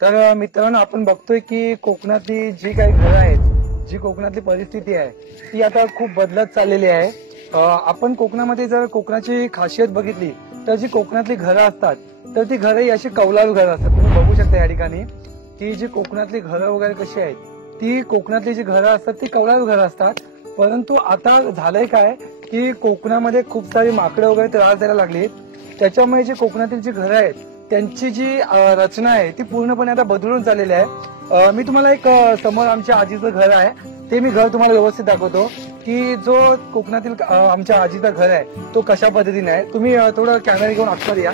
तर मित्रांनो, आपण बघतोय की कोकणातली जी काही घरं आहेत, जी कोकणातली परिस्थिती आहे ती आता खूप बदलत चाललेली आहे. आपण कोकणामध्ये जर कोकणाची खासियत बघितली तर जी कोकणातली घरं असतात तर ती घरं ही अशी कौलारू घरं असतात. तुम्ही बघू शकता या ठिकाणी की जी कोकणातली घरं वगैरे कशी आहेत, ती कोकणातली जी घरं असतात ती कौलारू घरं असतात. परंतु आता झालंय काय की कोकणामध्ये खूप सारी माकडं वगैरे त्रास द्यायला लागली. त्याच्यामुळे जी कोकणातील जी घरं आहेत त्यांची जी रचना आहे ती पूर्णपणे आता बदलून चाललेली आहे. मी तुम्हाला एक समोर आमच्या आजीचं घर आहे ते मी घर तुम्हाला व्यवस्थित दाखवतो की जो कोकणातील आमच्या आजीचं घर आहे तो कशा पद्धतीने आहे. तुम्ही थोडं कॅमेरा घेऊन आतवर या,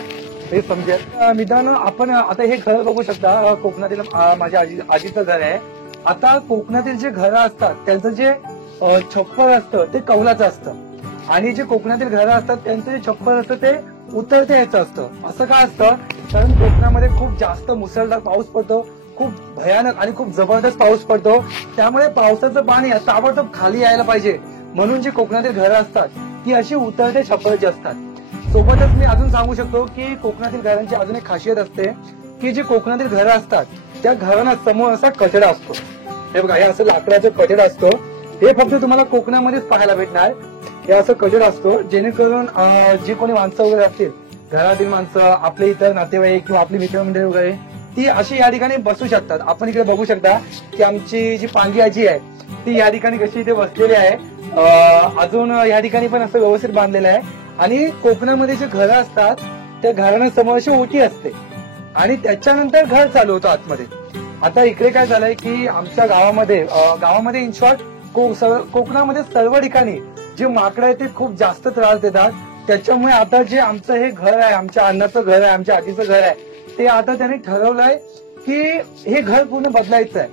हे समजेल. मित्रांनो, आपण आता हे घर बघू शकता. कोकणातील माझ्या आजीचं घर आहे. आता कोकणातील जे घरं असतात त्यांचं जे छप्पर असतं ते कौलाचं असतं आणि जे कोकणातील घरं असतात त्यांचं जे छप्पर असतं ते उतरत्या याचं असतं. असं काय असतं, कारण कोकणामध्ये खूप जास्त मुसळधार पाऊस पडतो, खूप भयानक आणि खूप जबरदस्त पाऊस पडतो. त्यामुळे पावसाचं पाणी ताबडतोब खाली यायला पाहिजे म्हणून जी कोकणातील घरं असतात ती अशी उतरत्या छप्पराची असतात. सोबतच मी अजून सांगू शकतो की कोकणातील घरांची अजून एक खासियत असते की जी कोकणातील घरं असतात त्या घरांना समोर असा कचडा असतो. हे बघा, हे असं लाकडाचं कचडा असतो. हे फक्त तुम्हाला कोकणामध्येच पाहायला भेटणार. हे असं कचडा असतो जेणेकरून जी कोणी माणसं वगैरे असतील, घरातील माणसं, आपले इतर नातेवाईक किंवा आपली मित्रमंडळी वगैरे, ती अशी या ठिकाणी बसू शकतात. आपण इकडे बघू शकता की आमची जी पांगी आजी आहे ती या ठिकाणी कशी इथे बसलेली आहे. अजून या ठिकाणी पण असं व्यवस्थित बांधलेलं आहे. आणि कोकणामध्ये जे घरं असतात त्या घरांना समोर अशी ओटी असते आणि त्याच्यानंतर घर चालू होतं आतमध्ये. आता इकडे काय झालंय की आमच्या गावामध्ये इन शॉर्ट कोकणामध्ये सर्व ठिकाणी जे माकडं आहेत ते खूप जास्त त्रास देतात. त्याच्यामुळे आता जे आमचं हे घर आहे, आमच्या अण्णाचं घर आहे, आमच्या आजीचं घर आहे, ते आता त्यांनी ठरवलंय की हे घर पूर्ण बदलायचं आहे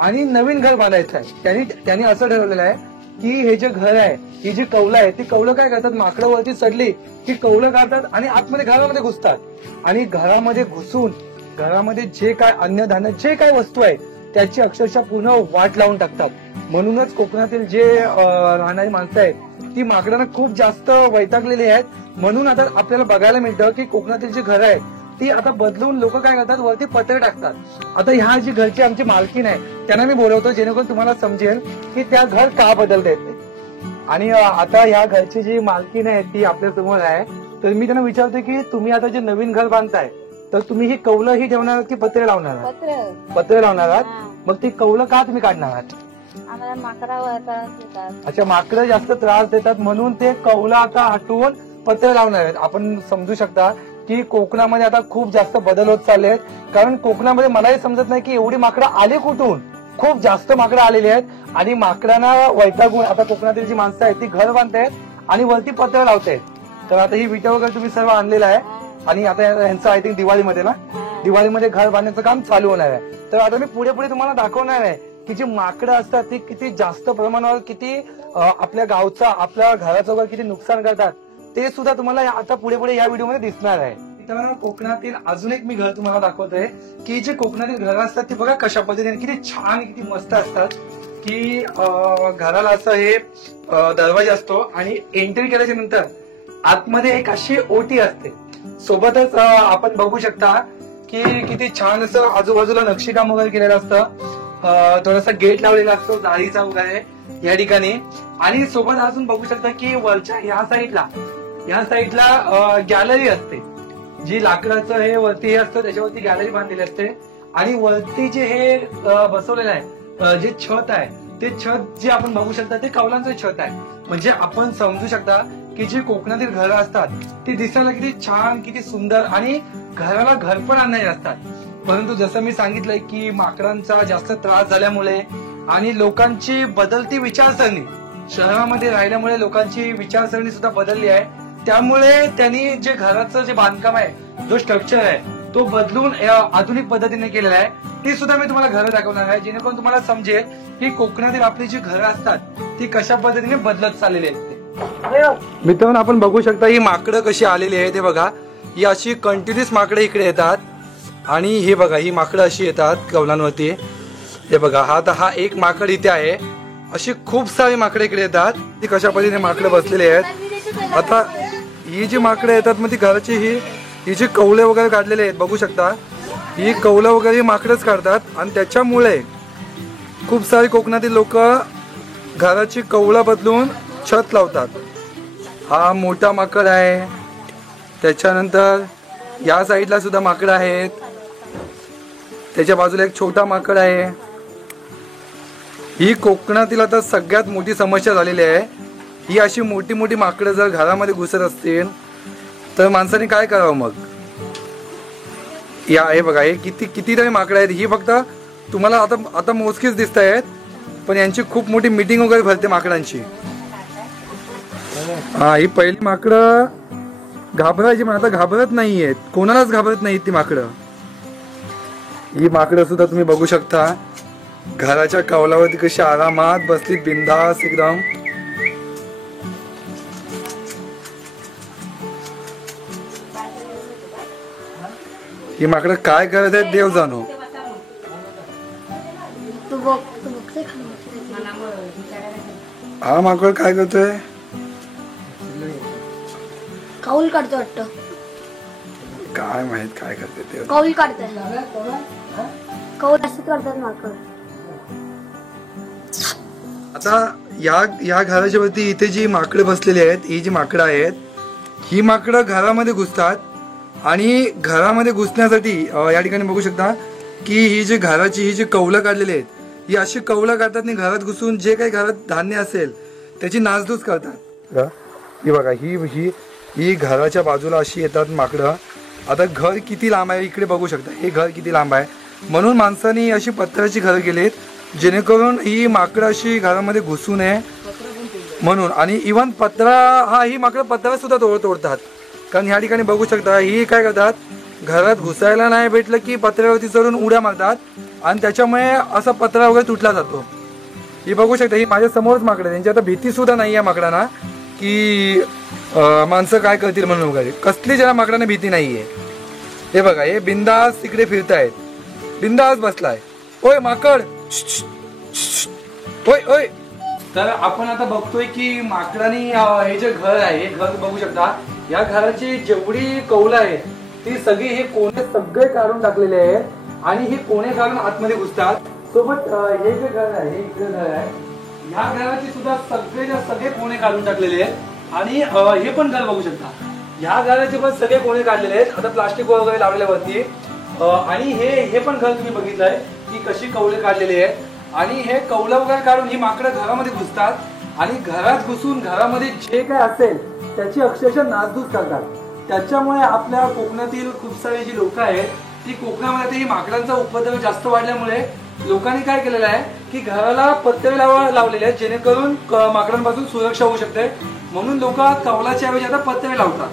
आणि नवीन घर बांधायचं आहे. त्यांनी असं ठरवलेलं आहे की हे जे घर आहे, ही जी कौलं आहे, ती कौलं काय करतात, माकडं वरती चढली की कौलं काढतात आणि आतमध्ये घरामध्ये घुसतात आणि घरामध्ये घुसून घरामध्ये जे काय अन्नधान्य जे काय वस्तू आहे त्याची अक्षरशः पूर्ण वाट लावून टाकतात. म्हणूनच कोकणातील जे राहणारी माणसं आहेत ती माकडांना खूप जास्त वैतागलेली आहेत. म्हणून आता आपल्याला बघायला मिळतं की कोकणातील जी घरं आहेत ती आता बदलून लोक काय करतात, वरती पत्रे टाकतात. आता ह्या जी घरची आमची मालकीन आहे त्यांना मी बोलवतो जेणेकरून तुम्हाला समजेल की त्या घर का बदलते. आणि आता ह्या घरची जी मालकीन आहे ती आपल्या समोर आहे. तर मी त्यांना विचारतो की तुम्ही आता जे नवीन घर बांधताय तर तुम्ही ही कौलं ही ठेवणार आहात की पत्रे लावणार आहात? पत्रे लावणार आहात. मग ती कौलं का तुम्ही काढणार आहात? आम्हाला माकडा. अच्छा, माकडं जास्त त्रास देतात म्हणून ते कौला आता हटवून पत्रे लावणार आहेत. आपण समजू शकता की कोकणामध्ये आता खूप जास्त बदल होत चालले आहेत. कारण कोकणामध्ये मलाही समजत नाही की एवढी माकडं आली कुठून. खूप जास्त माकडं आलेली आहेत आणि माकडांना वैतागून आता कोकणातील जी माणसं आहेत ती घर बांधतायत आणि वरती पत्रे लावतायत. तर आता ही विटा वगैरे तुम्ही सर्व आणलेलं आहे आणि आता यांचं आय थिंक दिवाळीमध्ये घर बांधण्याचं काम चालू होणार आहे. तर आता मी पुढे तुम्हाला दाखवणार आहे की जी माकडं असतात ती किती जास्त प्रमाणावर किती आपल्या गावचा, आपल्या घराचं वगैरे किती नुकसान करतात ते सुद्धा तुम्हाला आता पुढे या व्हिडिओमध्ये दिसणार आहे. मित्रांनो, कोकणातील अजून एक मी घर तुम्हाला दाखवतोय की जे कोकणातील घरं असतात ती बघा कशा पद्धतीने किती छान, किती मस्त असतात. की घराला असं हे दरवाजा असतो आणि एंट्री केल्याच्या नंतर आतमध्ये एक अशी ओटी असते. सोबतच आपण बघू शकता की किती छान असं आजूबाजूला नक्षीकाम वगैरे केलेलं असतं. थोडासा गेट लावलेला असतो जाळीचा वगैरे या ठिकाणी. आणि सोबत अजून बघू शकता की वरच्या ह्या साईडला गॅलरी असते. जी लाकडाचं हे वरती हे असतं त्याच्यावरती गॅलरी बांधलेली असते. आणि वरती जे हे बसवलेलं आहे जे छत आहे ते छत जे आपण बघू शकता ते कौलांचं छत आहे. म्हणजे आपण समजू शकता की जी कोकणातील घरं असतात ती दिसायला किती छान, किती सुंदर आणि घराला घर पण आणणारी असतात. परंतु जसं मी सांगितलंय की माकडांचा जास्त त्रास झाल्यामुळे आणि लोकांची बदलती विचारसरणी, शहरामध्ये राहिल्यामुळे लोकांची विचारसरणी सुद्धा बदलली आहे. त्यामुळे त्यांनी जे घराचं जे बांधकाम आहे, जो स्ट्रक्चर आहे तो बदलून आधुनिक पद्धतीने केलेला आहे. ती सुद्धा मी तुम्हाला घरं दाखवणार आहे जेणेकरून तुम्हाला समजेल की कोकणातील आपली जी घरं असतात ती कशा पद्धतीने बदलत चाललेली आहेत. मित्रांनो, आपण बघू शकता ही माकडं कशी आलेली आहे. ते बघा, ही अशी कंटिन्युअस माकडं इकडे येतात आणि हे बघा ही माकडं अशी येतात कौलांवरती. हे बघा, हा एक माकड इथे आहे. अशी खूप सारी माकडे इकडे येतात. ती कशा पद्धतीने माकडे बसलेली आहेत. आता ही जी माकडे येतात मग ती घराची ही जी कौले वगैरे काढलेले आहेत बघू शकता ही कौलं वगैरे माकडच काढतात आणि त्याच्यामुळे खूप सारे कोकणातील लोक घराची कौला बदलून छत लावतात. हा मोठा माकड आहे, त्याच्यानंतर या साईडला सुद्धा माकड आहेत, त्याच्या बाजूला एक छोटा माकड आहे. ही कोकणातील आता सगळ्यात मोठी समस्या झालेली आहे. ही अशी मोठी मोठी माकडं जर घरामध्ये घुसत असतील तर माणसाने काय करावं मग. या हे बघा, हे कितीतरी माकडं आहेत. ही फक्त तुम्हाला आता मोजकीच दिसत आहेत, पण यांची खूप मोठी मीटिंग वगैरे भरते माकडांची. हा, ही पहिली माकडं घाबरायची, पण आता घाबरत नाहीयेत, कोणालाच घाबरत नाहीत ती माकडं. ही माकडं सुद्धा तुम्ही बघू शकता घराच्या कौलावरती कशी आरामात बसलीत, बिंदास एकदम. ही माकडं काय करत आहेत देव जाणो. हा माकड काय करतोय? कौल काढतो वाटतं. काय माहित काय करते ते. कौल काढतोय. कौल असं करतात माकड. आता या घराच्या वरती इथे जी माकडं बसलेली आहेत, ही जी माकडं आहेत, ही माकडं घरामध्ये घुसतात. आणि घरामध्ये घुसण्यासाठी या ठिकाणी बघू शकता की ही जी कौलं काढलेली आहेत, ही अशी कौलं काढतात आणि घरात घुसून जे काही घरात धान्य असेल त्याची नासधूस करतात. ही बघा, ही घराच्या बाजूला अशी येतात माकडं. आता घर किती लांब आहे इकडे बघू शकता, हे घर किती लांब आहे. म्हणून माणसांनी अशी पत्र्याची घरं केलीत जेणेकरून ही माकडं अशी घरामध्ये घुसू नये म्हणून. आणि इव्हन ही माकडं पत्रा सुद्धा तोडतात. कारण ह्या ठिकाणी बघू शकता ही काय करतात, घरात घुसायला नाही भेटलं की पत्र्यावरती चढून उड्या मारतात आणि त्याच्यामुळे असा पत्रा वगैरे तुटला जातो. ही बघू शकता, ही माझ्या समोरच माकडं, त्यांची आता भीती सुद्धा नाही आहे माकडांना की माणसं काय करतील म्हणून वगैरे. कसली ज्याला माकडांना भीती नाहीये. हे बघा, हे बिंदास तिकडे फिरतायत, बिंदास बसलाय. ओय माकड, ओय ओय. तर आपण आता बघतोय की माकडांनी हे जे घर आहे, हे घर बघू शकता, या घराची जेवढी कौलं आहे ती सगळी हे कोणे सगळे काढून टाकलेले आहेत आणि हे कोणे काढून आतमध्ये घुसतात. सोबत हे जे घर आहे, हे इकडे घर आहे, ह्या घराची सुद्धा सगळे कोणे काढून टाकलेले आहेत. आणि हे पण घर बघू शकता, ह्या घराचे पण सगळे कोणे काढलेले आहेत. आता प्लास्टिक वगैरे लावलेल्या वरती. आणि हे पण घर तुम्ही बघितलंय की कशी कौले काढलेली आहेत. आणि हे कौलं वगैरे काढून ही माकडं घरामध्ये घुसतात आणि घरात घुसून घरामध्ये जे काय असेल त्याची अक्षरशः नासधूस करतात. त्याच्यामुळे आपल्या कोकणातील खूप सारी जी लोक आहेत ती कोकणामध्ये ही माकडांचा उपद्रव जास्त वाढल्यामुळे लोकांनी काय केलेलं आहे की घराला पत्रे लावलेले आहेत जेणेकरून माकडांपासून सुरक्षा होऊ शकते. म्हणून लोक कौलाच्या ऐवजी आता पत्रे लावतात.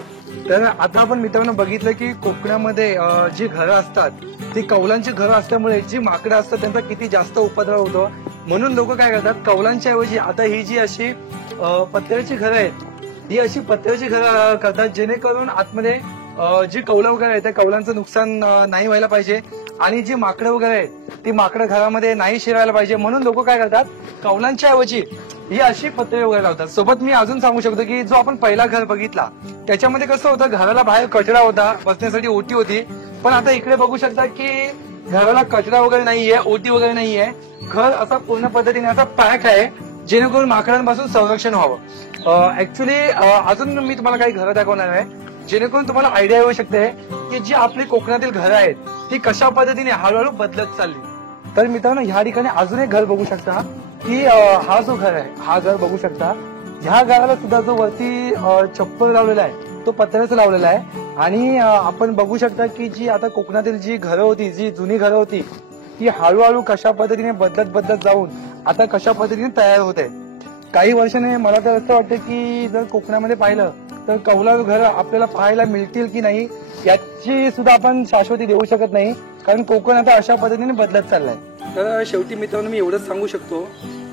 तर आता आपण मित्रांनो बघितलं की कोकणामध्ये जी घरं असतात ती कौलांची घरं असल्यामुळे जी माकडं असतात त्यांचा किती जास्त उपद्रव होतो. म्हणून लोक काय करतात, कौलांच्या ऐवजी आता ही जी अशी पत्र्याची घरं आहेत ही अशी पत्र्याची घरं करतात जेणेकरून आतमध्ये जी कौलं वगैरे आहेत त्या कौलांचं नुकसान नाही व्हायला पाहिजे आणि जी माकडं वगैरे आहेत ती माकडं घरामध्ये नाही शिरायला पाहिजे. म्हणून लोक काय करतात, कौलांच्या ऐवजी ही अशी पत्रे वगैरे लावतात. सोबत मी अजून सांगू शकतो की जो आपण पहिला घर बघितला त्याच्यामध्ये कसं होतं, घराला बाहेर कचरा होता, बसण्यासाठी ओटी होती. पण आता इकडे बघू शकता की घराला कचरा वगैरे नाहीये, ओटी वगैरे नाहीये. घर असा पूर्ण पद्धतीने असा पॅक आहे जेणेकरून माकडांपासून संरक्षण व्हावं. ऍक्च्युली अजून मी तुम्हाला काही घरं दाखवणार आहे जेणेकरून तुम्हाला आयडिया येऊ शकते की जी आपली कोकणातील घरं आहेत ती कशा पद्धतीने हळूहळू बदलत चालली. तर मित्रांनो ह्या ठिकाणी अजून एक घर बघू शकता की हा जो घर आहे, हा घर बघू शकता. ह्या घराला सुद्धा जो वरती छप्पर लावलेला आहे तो पत्र्याचा लावलेला आहे. आणि आपण बघू शकता की जी आता कोकणातील जी घरं होती, जी जुनी घरं होती ती हळूहळू कशा पद्धतीने बदलत जाऊन आता कशा पद्धतीने तयार होते. काही वर्षाने मला तर असं वाटतं की जर कोकणामध्ये पाहिलं तर कौला घरं आपल्याला पाहायला मिळतील की नाही याची सुद्धा आपण शाश्वती देऊ शकत नाही, कारण कोकण आता अशा पद्धतीने बदलत चाललाय. तर शेवटी मित्रांनो मी एवढंच सांगू शकतो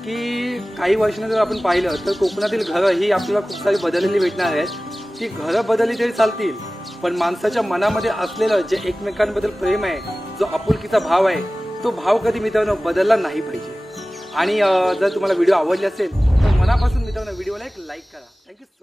की काही वर्षाने जर आपण पाहिलं तर कोकणातील घरं ही आपल्याला खूप सारी बदललेली भेटणार आहेत. ती घरं बदलली तरी चालतील, पण माणसाच्या मनामध्ये असलेलं जे एकमेकांबद्दल प्रेम आहे, जो आपुलकीचा भाव आहे, तो भाव कधी मित्रांनो बदलला नाही पाहिजे. आणि जर तुम्हाला व्हिडिओ आवडले असेल तर मनापासून मित्रांनो व्हिडिओला एक लाईक करा. थँक्यू.